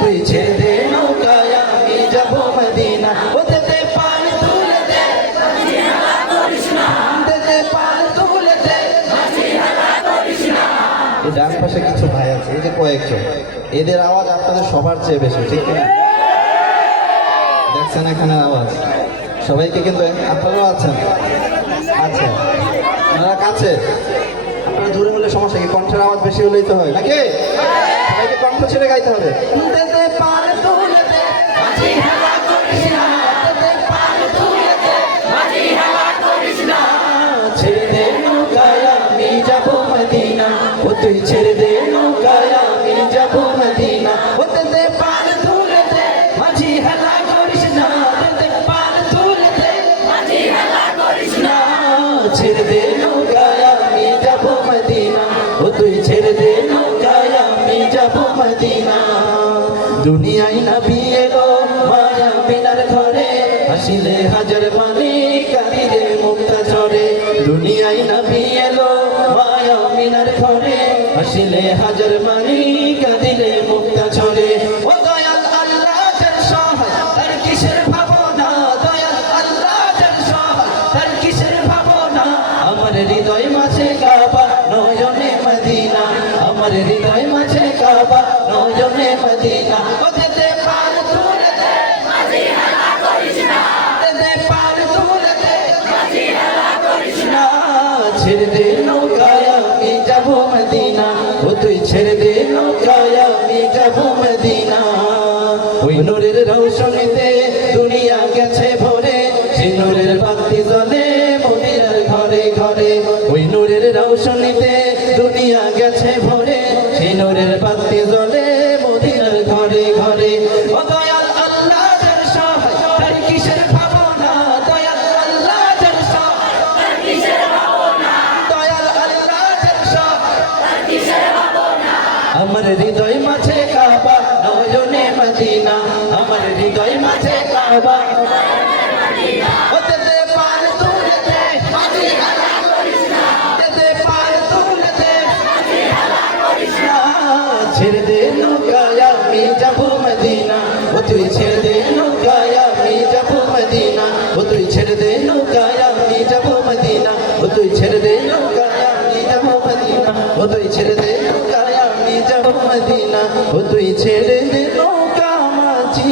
তুই ছেড়ে দে নৌকায় আমি যাব মদিনা ও দে পান তুলে দে দে পান তুলে দে। এই ডান পাশে কিছু ভাই আছে, এই যে কয়েকজন, এদের আওয়াজ আপনাদের সবার চেয়ে বেশি, ঠিক না? দেখছেন এখানে আওয়াজ সবাইকে, কিন্তু আপনারাও আছেন, আচ্ছা আপনারা কাছে, আপনারা দূরে হলে সমস্যা কি? কণ্ঠের আওয়াজ বেশি হলেই তো হয় নাকি? সবাইকে কণ্ঠ ছেড়ে গাইতে হবে। ছেড়ে দে নৌকায় আমি যাব মদিনা ও তুই ছেড়ে দে নৌকায় আমি যাব মদিনা ও দে পান তুলে দে মাঝি হেলা করিস না দে পান তুলে দে মাঝি হেলা করিস না। ছেড়ে দে নৌকায় আমি যাব মদিনা ও তুই ছেড়ে দে নৌকায় আমি যাব মদিনা। দুনিয়ায় নবী এলো মায়া বিনার ঘরে হাসিলে হাজার পানি কাঁদিলে মুক্তা ঝরে। দুনিয়ায় নবী এলো মায়া বিনার ঘরে হাসিলে হাজার পানি কাঁদিলে মুক্তা ঝরে। ও দয়াল আল্লাহ যার সহায় তার কিসের ভাবনা, দয়াল আল্লাহ যার সহায় তার কিসের ভাবনা। আমার হৃদয় মাঝে কাবা নয়নে মদিনা, আমার হৃদয় মাঝে কাবা নয়নে মদিনা ও দে পান তুলে দে মাঝি হেলা করিস না দে পান তুলে দে মাঝি হেলা করিস না। ছেড়ে দে নৌকায় আমি যাব মদিনা ও তুই ছেড়ে দে নৌকায় আমি যাব মদিনা। ওই নূরের রৌশনীতে দুনিয়া গেছে ভরে সে নূরের বাতি জ্বলে মদিনার ঘরে ঘরে। ওই নূরের রৌশনীতে দুনিয়া গেছে ভরে সে নূরের বাতি জ্বলে মদিনার ঘরে ঘরে। ও দয়াল আল্লাহ যার সহায় তার কিসের ভাবনা, দয়াল আল্লাহ যার সহায় তার কিসের ভাবনা, দয়াল আল্লাহ যার সহায় তার কিসের ভাবনা। আমার হৃদয় মাঝে কাবা নয়নে মদিনা, আমার হৃদয় মাঝে কাবা নয়নে মদিনা ও দে পান তুলে দে মাঝি হেলা করিস না দে পান তুলে দে মাঝি হেলা করিস না। ছেড়ে দে নৌকায় আমি যাব মদিনা ও তুই ছেড়ে দে নৌকায় আমি যাব মদিনা ও তুই ছেড়ে দে নৌকায় আমি যাব মদিনা ও তুই ছেড়ে দে নৌকায় আমি যাব মদিনা ও তুই ছেড়ে দে নৌকায় আমি যাব মদিনা ও তুই ছেড়ে দে নৌকা মাঝি